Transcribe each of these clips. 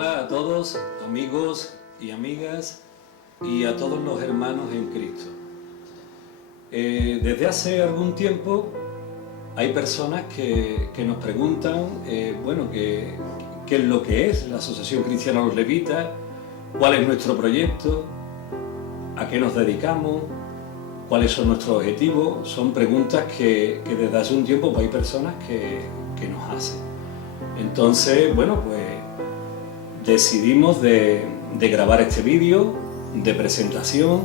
Hola a todos, amigos y amigas, y a todos los hermanos en Cristo. Desde hace algún tiempo hay personas que nos preguntan, qué es lo que es la Asociación Cristiana Los Levitas, cuál es nuestro proyecto, a qué nos dedicamos, cuáles son nuestros objetivos. Son preguntas que desde hace un tiempo hay personas que nos hacen. Entonces, decidimos de grabar este vídeo de presentación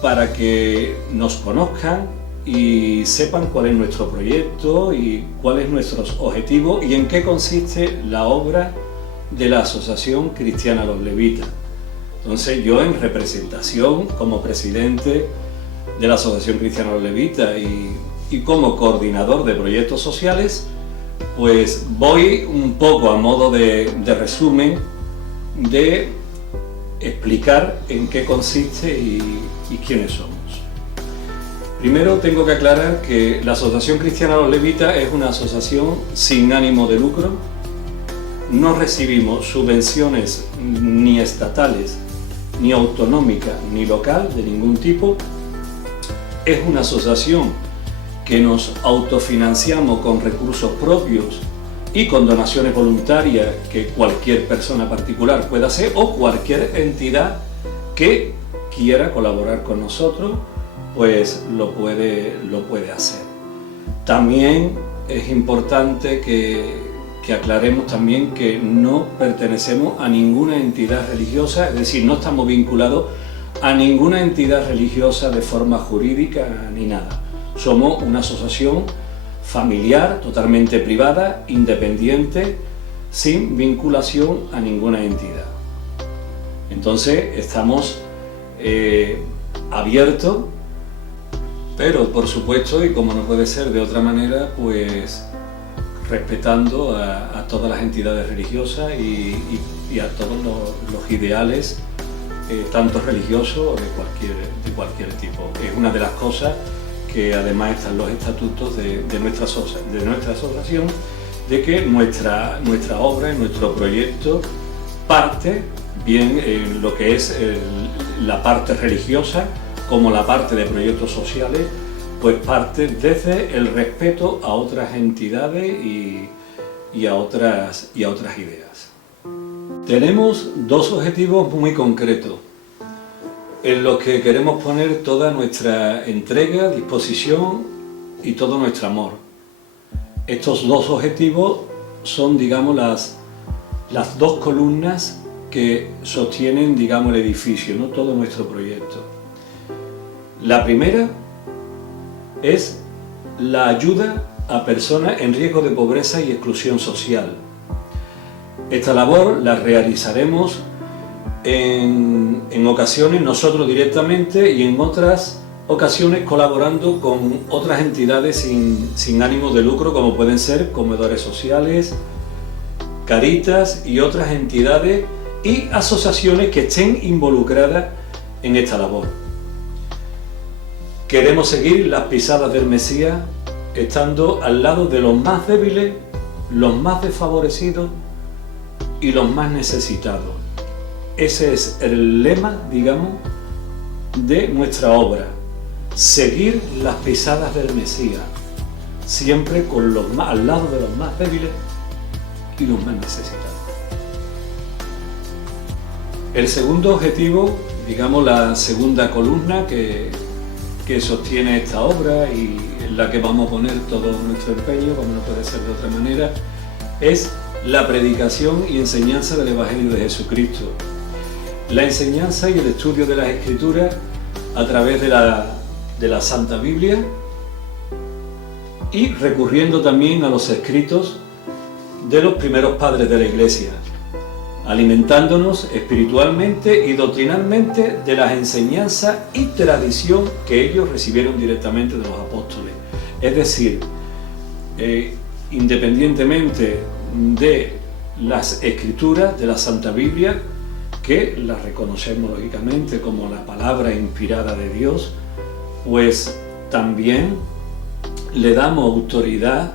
para que nos conozcan y sepan cuál es nuestro proyecto y cuáles nuestros objetivos y en qué consiste la obra de la Asociación Cristiana Los Levitas. Entonces, yo en representación como presidente de la Asociación Cristiana Los Levitas y como coordinador de proyectos sociales, pues voy un poco a modo de resumen de explicar en qué consiste y quiénes somos. Primero tengo que aclarar que la Asociación Cristiana Los Levitas es una asociación sin ánimo de lucro. No recibimos subvenciones ni estatales, ni autonómicas, ni local de ningún tipo. Es una asociación que nos autofinanciamos con recursos propios y con donaciones voluntarias que cualquier persona particular pueda hacer o cualquier entidad que quiera colaborar con nosotros, pues lo puede hacer. También es importante que aclaremos también que no pertenecemos a ninguna entidad religiosa, es decir, no estamos vinculados a ninguna entidad religiosa de forma jurídica ni nada. Somos una asociación familiar, totalmente privada, independiente, sin vinculación a ninguna entidad. Entonces estamos abiertos, pero por supuesto, y como no puede ser de otra manera, pues respetando a todas las entidades religiosas y a todos los ideales, tanto religiosos o de cualquier tipo. Es una de las cosas que además están los estatutos de nuestra asociación, de que nuestra obra y nuestro proyecto parte bien en lo que es la parte religiosa como la parte de proyectos sociales, pues parte desde el respeto a otras entidades y a otras ideas. Tenemos dos objetivos muy concretos en los que queremos poner toda nuestra entrega, disposición y todo nuestro amor. Estos dos objetivos son, digamos, las dos columnas que sostienen, digamos, el edificio, ¿no? Todo nuestro proyecto. La primera es la ayuda a personas en riesgo de pobreza y exclusión social. Esta labor la realizaremos en ocasiones nosotros directamente y en otras ocasiones colaborando con otras entidades sin ánimo de lucro, como pueden ser comedores sociales, Caritas y otras entidades y asociaciones que estén involucradas en esta labor. Queremos seguir las pisadas del Mesías, estando al lado de los más débiles, los más desfavorecidos y los más necesitados. Ese es el lema, digamos, de nuestra obra: seguir las pisadas del Mesías, siempre al lado de los más débiles y los más necesitados. El segundo objetivo, digamos la segunda columna que sostiene esta obra y en la que vamos a poner todo nuestro empeño, como no puede ser de otra manera, es la predicación y enseñanza del Evangelio de Jesucristo. La enseñanza y el estudio de las Escrituras a través de la Santa Biblia y recurriendo también a los escritos de los primeros padres de la Iglesia, alimentándonos espiritualmente y doctrinalmente de las enseñanzas y tradición que ellos recibieron directamente de los apóstoles. Es decir, independientemente de las Escrituras, de la Santa Biblia, que la reconocemos lógicamente como la palabra inspirada de Dios, pues también le damos autoridad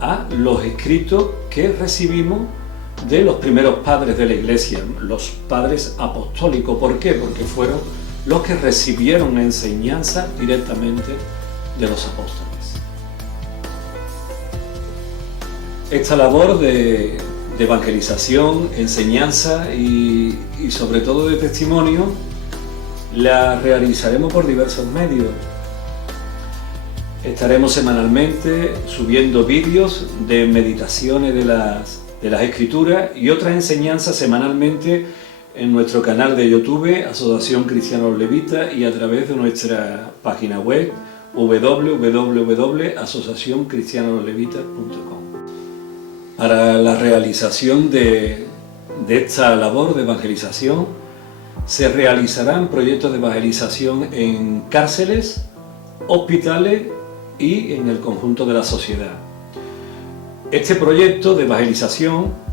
a los escritos que recibimos de los primeros padres de la Iglesia, los padres apostólicos. ¿Por qué? Porque fueron los que recibieron la enseñanza directamente de los apóstoles. Esta labor de evangelización, enseñanza y sobre todo de testimonio la realizaremos por diversos medios. Estaremos semanalmente subiendo vídeos de meditaciones de las Escrituras y otras enseñanzas semanalmente en nuestro canal de YouTube, Asociación Cristiana Los Levitas, y a través de nuestra página web www.asociacioncristianaloslevitas.com. Para la realización de esta labor de evangelización se realizarán proyectos de evangelización en cárceles, hospitales y en el conjunto de la sociedad. Este proyecto de evangelización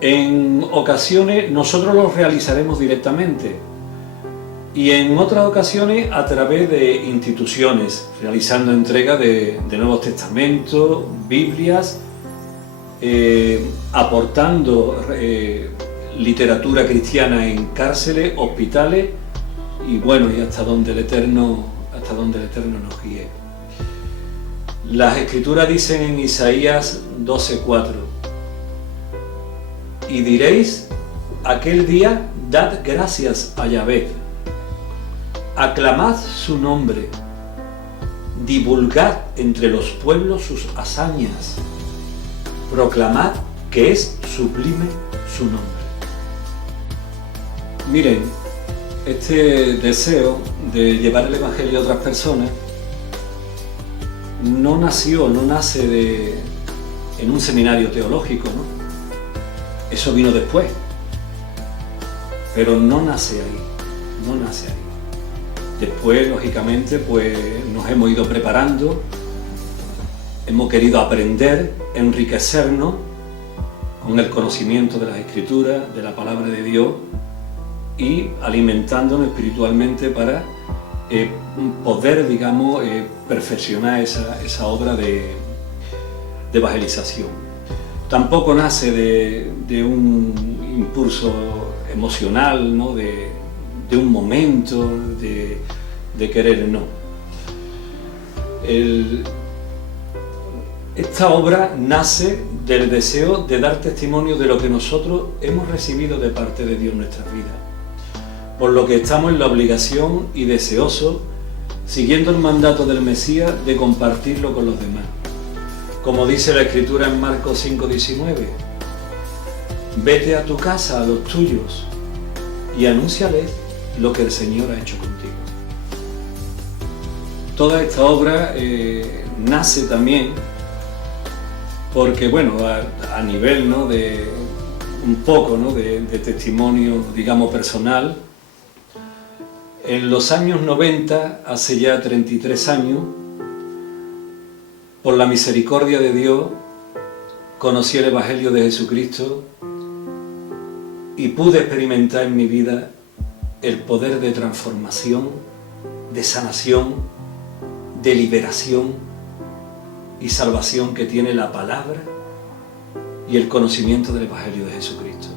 en ocasiones nosotros lo realizaremos directamente y en otras ocasiones a través de instituciones, realizando entrega de Nuevos Testamentos, Biblias, aportando literatura cristiana en cárceles, hospitales y bueno, y hasta donde el Eterno nos guíe. Las Escrituras dicen en Isaías 12:4: y diréis aquel día, dad gracias a Yahvé, aclamad su nombre, divulgad entre los pueblos sus hazañas, proclamad que es sublime su nombre. Miren, este deseo de llevar el Evangelio a otras personas no nace en un seminario teológico, ¿no? Eso vino después, pero no nace ahí. Después, lógicamente, pues nos hemos ido preparando, hemos querido aprender, enriquecernos con el conocimiento de las Escrituras, de la Palabra de Dios y alimentándonos espiritualmente para poder, digamos, perfeccionar esa obra de evangelización. Tampoco nace de un impulso emocional, ¿no? de un momento, de querer, no. Esta obra nace del deseo de dar testimonio de lo que nosotros hemos recibido de parte de Dios en nuestras vidas, por lo que estamos en la obligación y deseosos, siguiendo el mandato del Mesías, de compartirlo con los demás. Como dice la Escritura en Marcos 5:19, vete a tu casa, a los tuyos, y anúnciales lo que el Señor ha hecho contigo. Toda esta obra nace también porque, bueno, a nivel, ¿no? de un poco, ¿no? de testimonio, digamos, personal. En los años 90, hace ya 33 años, por la misericordia de Dios, conocí el Evangelio de Jesucristo y pude experimentar en mi vida el poder de transformación, de sanación, de liberación y salvación que tiene la palabra y el conocimiento del Evangelio de Jesucristo.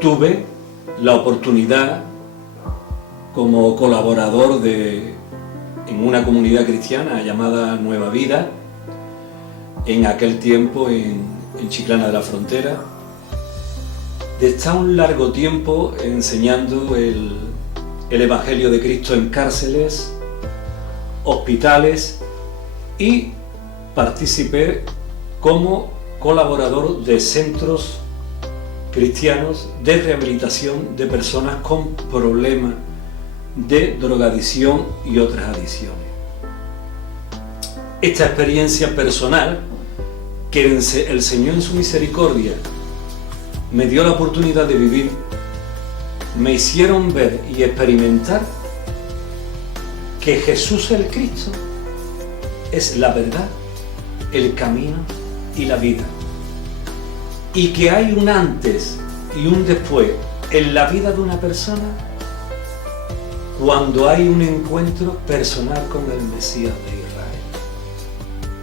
Tuve la oportunidad, como colaborador en una comunidad cristiana llamada Nueva Vida, en aquel tiempo en Chiclana de la Frontera, de estar un largo tiempo enseñando el Evangelio de Cristo en cárceles, hospitales, y participé como colaborador de centros cristianos de rehabilitación de personas con problemas de drogadicción y otras adicciones. Esta experiencia personal que el Señor en su misericordia me dio la oportunidad de vivir, me hicieron ver y experimentar que Jesús el Cristo es la verdad, el camino y la vida, y que hay un antes y un después en la vida de una persona cuando hay un encuentro personal con el Mesías de Israel.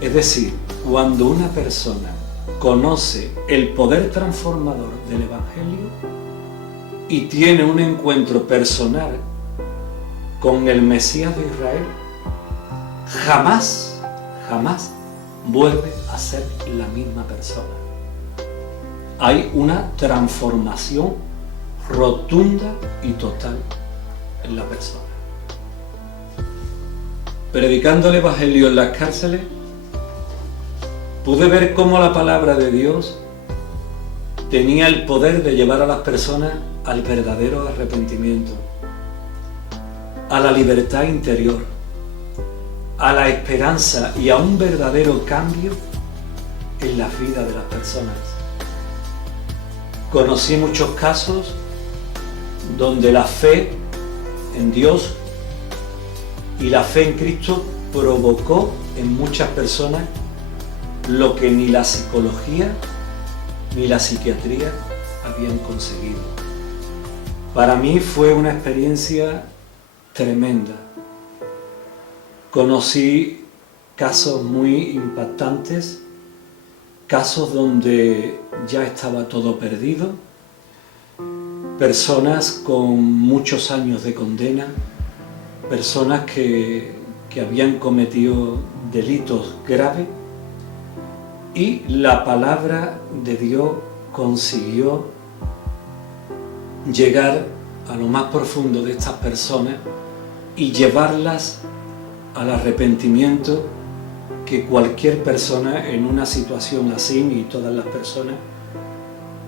Es decir, cuando una persona conoce el poder transformador del Evangelio y tiene un encuentro personal con el Mesías de Israel, jamás vuelve a ser la misma persona. Hay una transformación rotunda y total en la persona. Predicando el Evangelio en las cárceles, pude ver cómo la palabra de Dios tenía el poder de llevar a las personas al verdadero arrepentimiento, a la libertad interior, a la esperanza y a un verdadero cambio en la vida de las personas. Conocí muchos casos donde la fe en Dios y la fe en Cristo provocó en muchas personas lo que ni la psicología ni la psiquiatría habían conseguido. Para mí fue una experiencia tremenda. Conocí casos muy impactantes, casos donde ya estaba todo perdido, personas con muchos años de condena, personas que habían cometido delitos graves, y la palabra de Dios consiguió llegar a lo más profundo de estas personas y llevarlas al arrepentimiento que cualquier persona en una situación así, y todas las personas,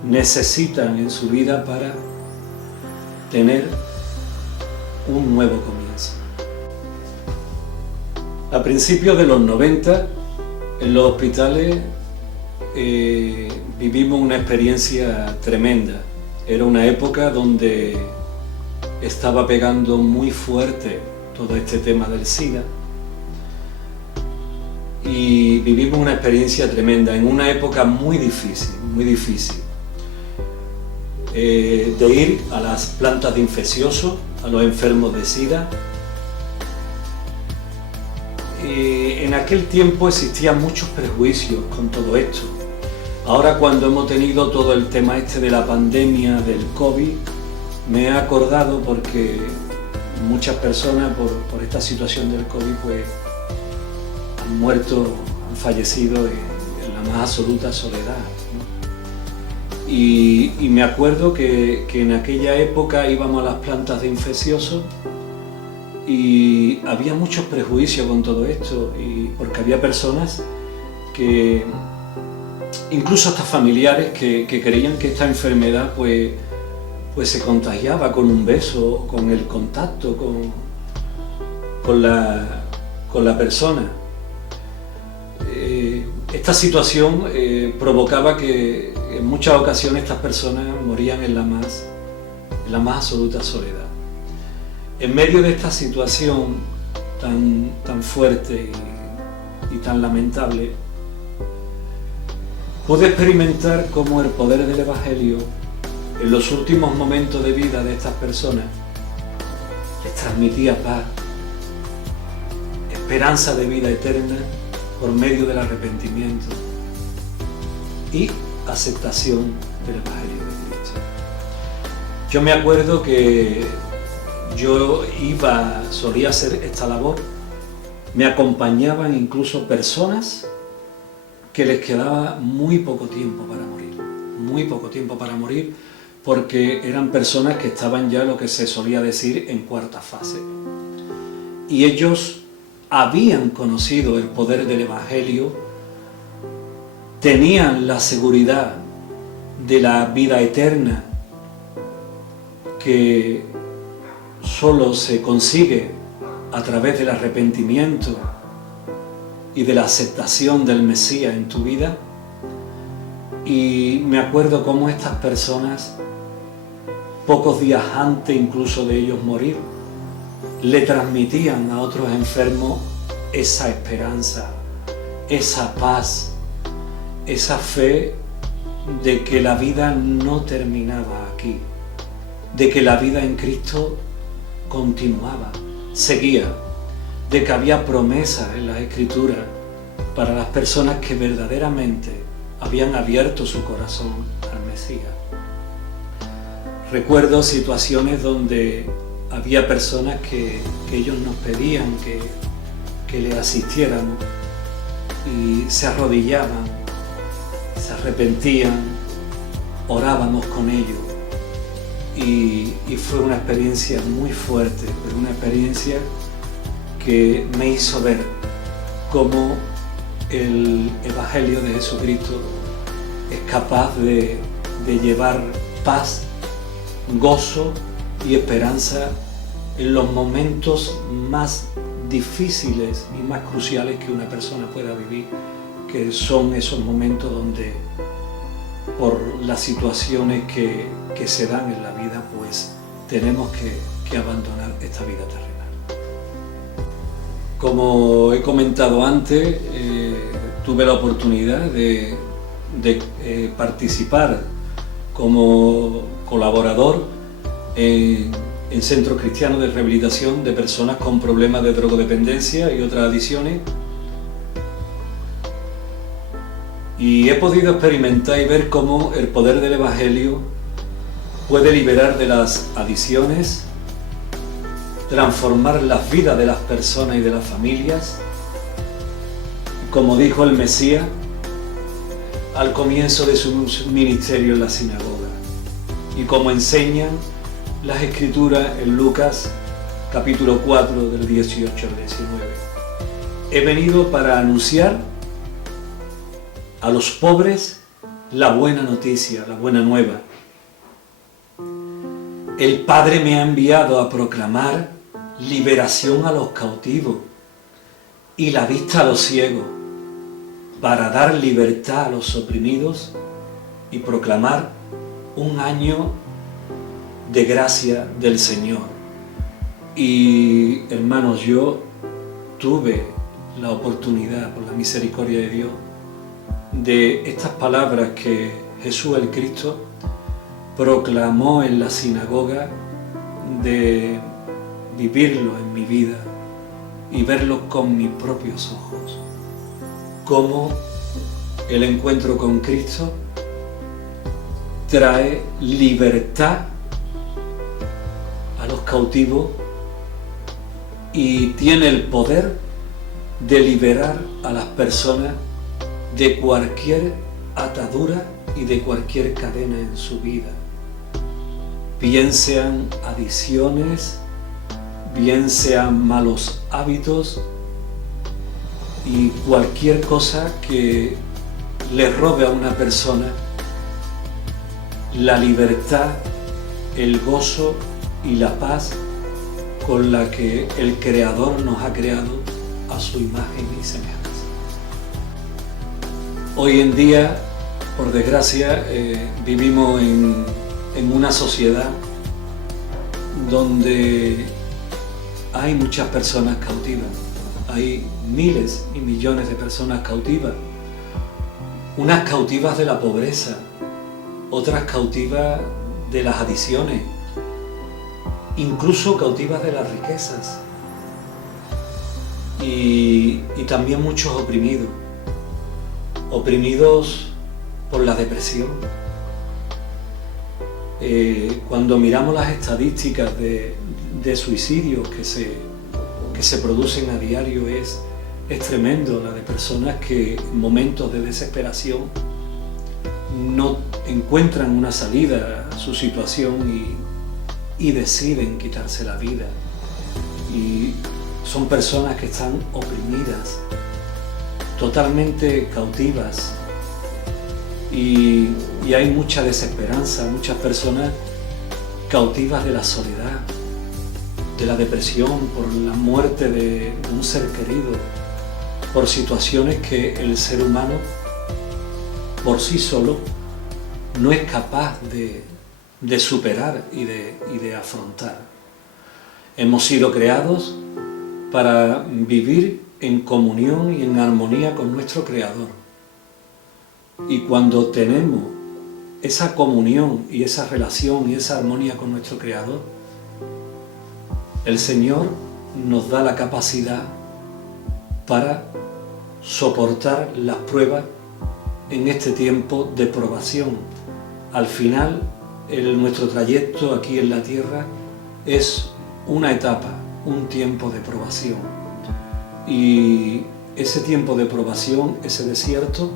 necesitan en su vida para tener un nuevo comienzo. A principios de los 90, en los hospitales vivimos una experiencia tremenda. Era una época donde estaba pegando muy fuerte todo este tema del SIDA y vivimos una experiencia tremenda en una época muy difícil, de ir a las plantas de infecciosos, a los enfermos de SIDA. En aquel tiempo existían muchos prejuicios con todo esto. Ahora, cuando hemos tenido todo el tema este de la pandemia del COVID, me he acordado porque muchas personas por esta situación del COVID pues han muerto, han fallecido en la más absoluta soledad, ¿no? Y me acuerdo que en aquella época íbamos a las plantas de infecciosos y había muchos prejuicios con todo esto, y porque había personas que, incluso hasta familiares, que creían que esta enfermedad pues se contagiaba con un beso, con el contacto con la persona. Esta situación provocaba que en muchas ocasiones estas personas morían en la más absoluta soledad. En medio de esta situación tan fuerte y tan lamentable, pude experimentar cómo el poder del Evangelio en los últimos momentos de vida de estas personas les transmitía paz, esperanza de vida eterna por medio del arrepentimiento y aceptación del Evangelio de Cristo. Yo me acuerdo que yo solía hacer esta labor, me acompañaban incluso personas que les quedaba muy poco tiempo para morir, porque eran personas que estaban ya lo que se solía decir en cuarta fase. Y ellos habían conocido el poder del Evangelio, tenían la seguridad de la vida eterna que solo se consigue a través del arrepentimiento y de la aceptación del Mesías en tu vida. Y me acuerdo cómo estas personas, pocos días antes incluso de ellos morir, le transmitían a otros enfermos esa esperanza, esa paz, esa fe de que la vida no terminaba aquí, de que la vida en Cristo continuaba, seguía, de que había promesas en las Escrituras para las personas que verdaderamente habían abierto su corazón al Mesías. Recuerdo situaciones donde había personas que ellos nos pedían que le asistiéramos y se arrodillaban, se arrepentían, orábamos con ellos y fue una experiencia muy fuerte, pero una experiencia que me hizo ver cómo el Evangelio de Jesucristo es capaz de llevar paz, gozo y esperanza en los momentos más difíciles y más cruciales que una persona pueda vivir, que son esos momentos donde por las situaciones que se dan en la vida, pues tenemos que abandonar esta vida terrenal. Como he comentado antes, tuve la oportunidad de participar como colaborador en centros cristianos de rehabilitación de personas con problemas de drogodependencia y otras adicciones. Y he podido experimentar y ver cómo el poder del Evangelio puede liberar de las adicciones, transformar las vidas de las personas y de las familias. Como dijo el Mesías al comienzo de su ministerio en la sinagoga, y como enseñan las Escrituras en Lucas capítulo 4 del 18 al 19. He venido para anunciar a los pobres la buena noticia, la buena nueva. El Padre me ha enviado a proclamar liberación a los cautivos y la vista a los ciegos, para dar libertad a los oprimidos y proclamar un año de gracia del Señor. Y hermanos, yo tuve la oportunidad, por la misericordia de Dios, de estas palabras que Jesús el Cristo proclamó en la sinagoga, de vivirlo en mi vida y verlo con mis propios ojos. Cómo el encuentro con Cristo trae libertad a los cautivos y tiene el poder de liberar a las personas de cualquier atadura y de cualquier cadena en su vida, bien sean adicciones, bien sean malos hábitos y cualquier cosa que le robe a una persona la libertad, el gozo y la paz con la que el Creador nos ha creado a su imagen y semejanza. Hoy en día, por desgracia, vivimos en una sociedad donde hay muchas personas cautivas, hay miles y millones de personas cautivas, unas cautivas de la pobreza, otras cautivas de las adicciones, incluso cautivas de las riquezas, y también muchos oprimidos por la depresión. Cuando miramos las estadísticas de suicidios que se producen a diario, es tremendo la de personas que en momentos de desesperación no encuentran una salida a su situación y deciden quitarse la vida. Y son personas que están oprimidas, totalmente cautivas, y hay mucha desesperanza, muchas personas cautivas de la soledad, de la depresión, por la muerte de un ser querido, por situaciones que el ser humano por sí solo no es capaz de superar y de afrontar. Hemos sido creados para vivir en comunión y en armonía con nuestro Creador. Y cuando tenemos esa comunión y esa relación y esa armonía con nuestro Creador, el Señor nos da la capacidad para soportar las pruebas en este tiempo de probación. Al final, nuestro trayecto aquí en la tierra es una etapa, un tiempo de probación. Y ese tiempo de probación, ese desierto,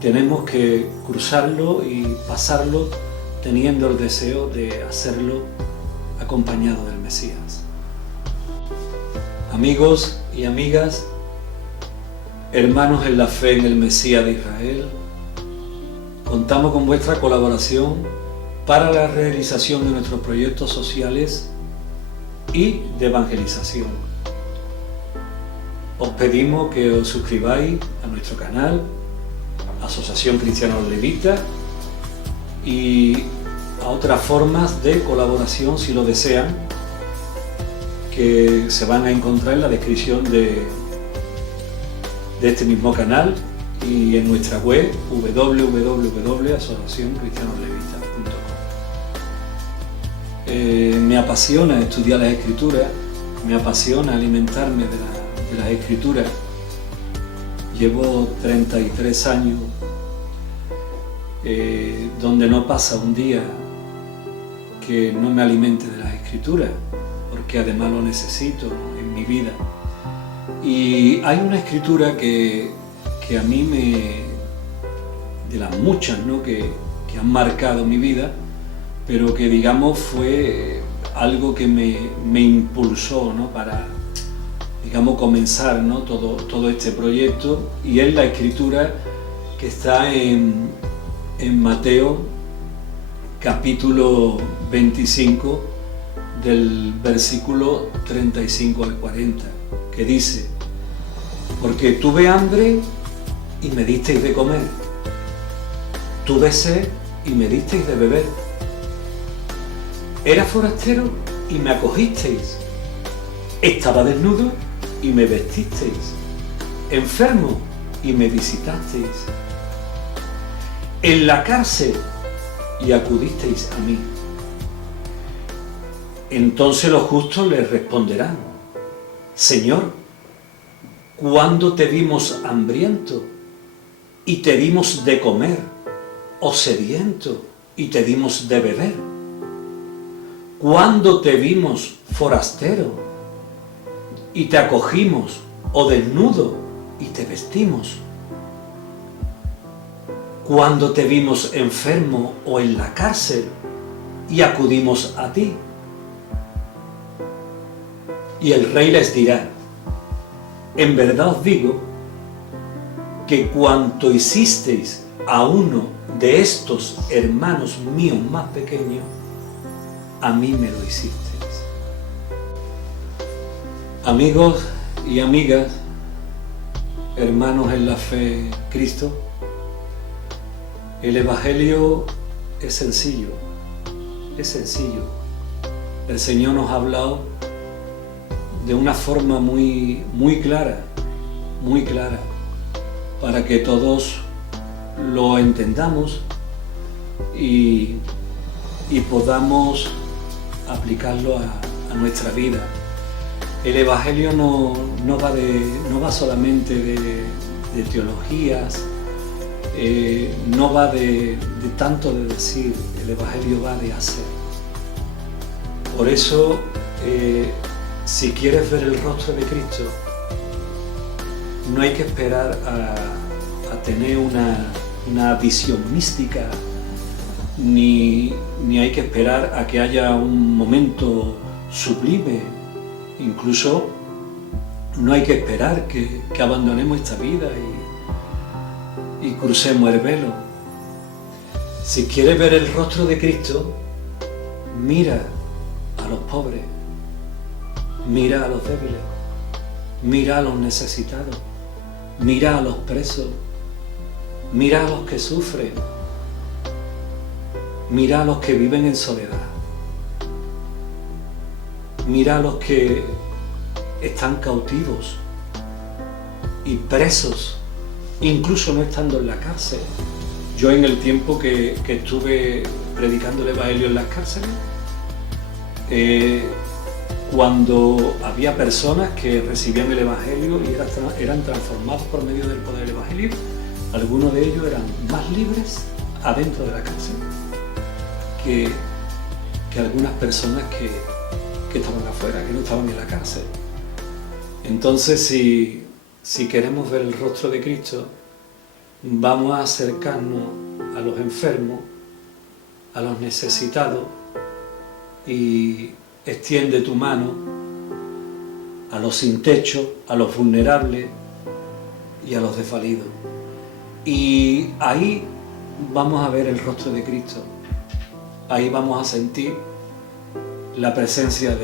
tenemos que cruzarlo y pasarlo teniendo el deseo de hacerlo acompañado del Mesías. Amigos y amigas, hermanos en la fe en el Mesías de Israel, contamos con vuestra colaboración para la realización de nuestros proyectos sociales y de evangelización. Os pedimos que os suscribáis a nuestro canal, Asociación Cristianos Levitas, y a otras formas de colaboración si lo desean, que se van a encontrar en la descripción de este mismo canal y en nuestra web www.asociacioncristianoslevita.com. Me apasiona estudiar las Escrituras, me apasiona alimentarme de las Escrituras. Llevo 33 años donde no pasa un día que no me alimente de las Escrituras, porque además lo necesito, ¿no?, en mi vida. Y hay una escritura que a mí de las muchas, ¿no?, que han marcado mi vida, pero que digamos fue algo que me impulsó, ¿no?, para, digamos, comenzar, ¿no?, todo este proyecto, y es la escritura que está en Mateo capítulo 25 del versículo 35 al 40, que dice: porque tuve hambre y me disteis de comer, tuve sed y me disteis de beber, era forastero y me acogisteis, estaba desnudo y me vestisteis, enfermo y me visitasteis, en la cárcel y acudisteis a mí. Entonces los justos les responderán: Señor, ¿cuándo te vimos hambriento y te dimos de comer, o sediento y te dimos de beber? ¿Cuándo te vimos forastero y te acogimos, o desnudo y te vestimos? ¿Cuándo te vimos enfermo o en la cárcel y acudimos a ti? Y el rey les dirá: en verdad os digo que cuanto hicisteis a uno de estos hermanos míos más pequeños, a mí me lo hicisteis. Amigos y amigas, hermanos en la fe en Cristo, el Evangelio es sencillo, es sencillo. El Señor nos ha hablado de una forma muy clara, para que todos lo entendamos y podamos aplicarlo a nuestra vida. El Evangelio no va solamente de teologías, no va de tanto de decir, el Evangelio va de hacer. Por eso, si quieres ver el rostro de Cristo, no hay que esperar a tener una visión mística, ni hay que esperar a que haya un momento sublime. Incluso no hay que esperar que abandonemos esta vida y crucemos el velo. Si quieres ver el rostro de Cristo, mira a los pobres, mira a los débiles, mira a los necesitados, mira a los presos, mira a los que sufren, mira a los que viven en soledad, mira a los que están cautivos y presos, incluso no estando en la cárcel. Yo, en el tiempo que estuve predicando el Evangelio en las cárceles, cuando había personas que recibían el Evangelio y eran transformados por medio del poder del Evangelio, algunos de ellos eran más libres adentro de la cárcel que algunas personas que estaban afuera, que no estaban en la cárcel. Entonces, si queremos ver el rostro de Cristo, vamos a acercarnos a los enfermos, a los necesitados, y extiende tu mano a los sin techo, a los vulnerables y a los desvalidos. Y ahí vamos a ver el rostro de Cristo. Ahí vamos a sentir la presencia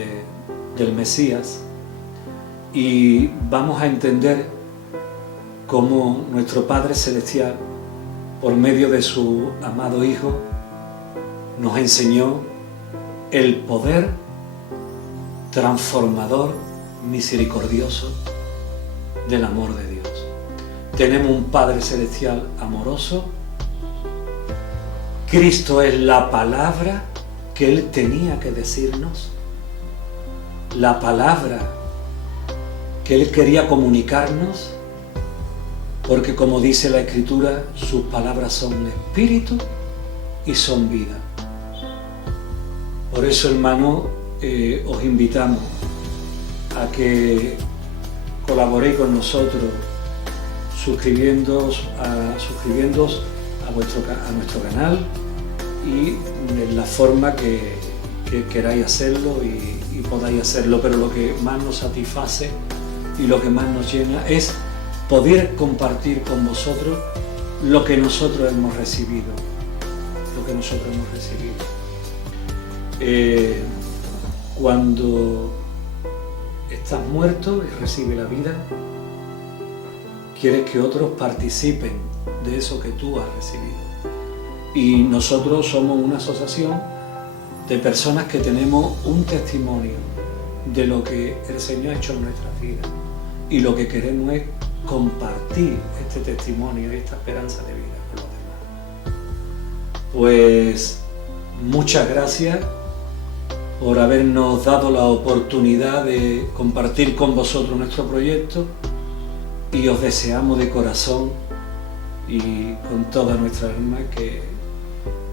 del Mesías y vamos a entender cómo nuestro Padre Celestial, por medio de su amado Hijo, nos enseñó el poder transformador, misericordioso del amor de Dios. Tenemos un Padre Celestial amoroso. Cristo es la palabra que Él tenía que decirnos, la palabra que Él quería comunicarnos, porque como dice la Escritura, sus palabras son espíritu y son vida. Por eso, hermanos, os invitamos a que colaboréis con nosotros suscribiéndoos a nuestro canal y en la forma que queráis hacerlo y podáis hacerlo, pero lo que más nos satisface y lo que más nos llena es poder compartir con vosotros lo que nosotros hemos recibido, cuando estás muerto y recibes la vida, quieres que otros participen de eso que tú has recibido. Y nosotros somos una asociación de personas que tenemos un testimonio de lo que el Señor ha hecho en nuestras vidas. Y lo que queremos es compartir este testimonio y esta esperanza de vida con los demás. Pues muchas gracias por habernos dado la oportunidad de compartir con vosotros nuestro proyecto y os deseamos de corazón y con toda nuestra alma que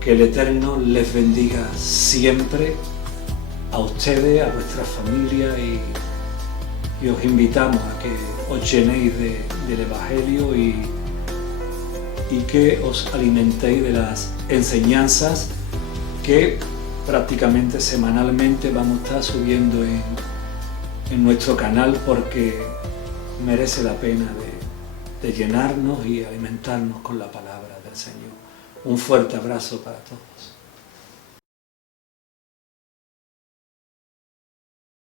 el Eterno les bendiga siempre a ustedes, a vuestras familias y os invitamos a que os llenéis del Evangelio y que os alimentéis de las enseñanzas que prácticamente semanalmente vamos a estar subiendo en nuestro canal, porque merece la pena de llenarnos y alimentarnos con la palabra del Señor. Un fuerte abrazo para todos.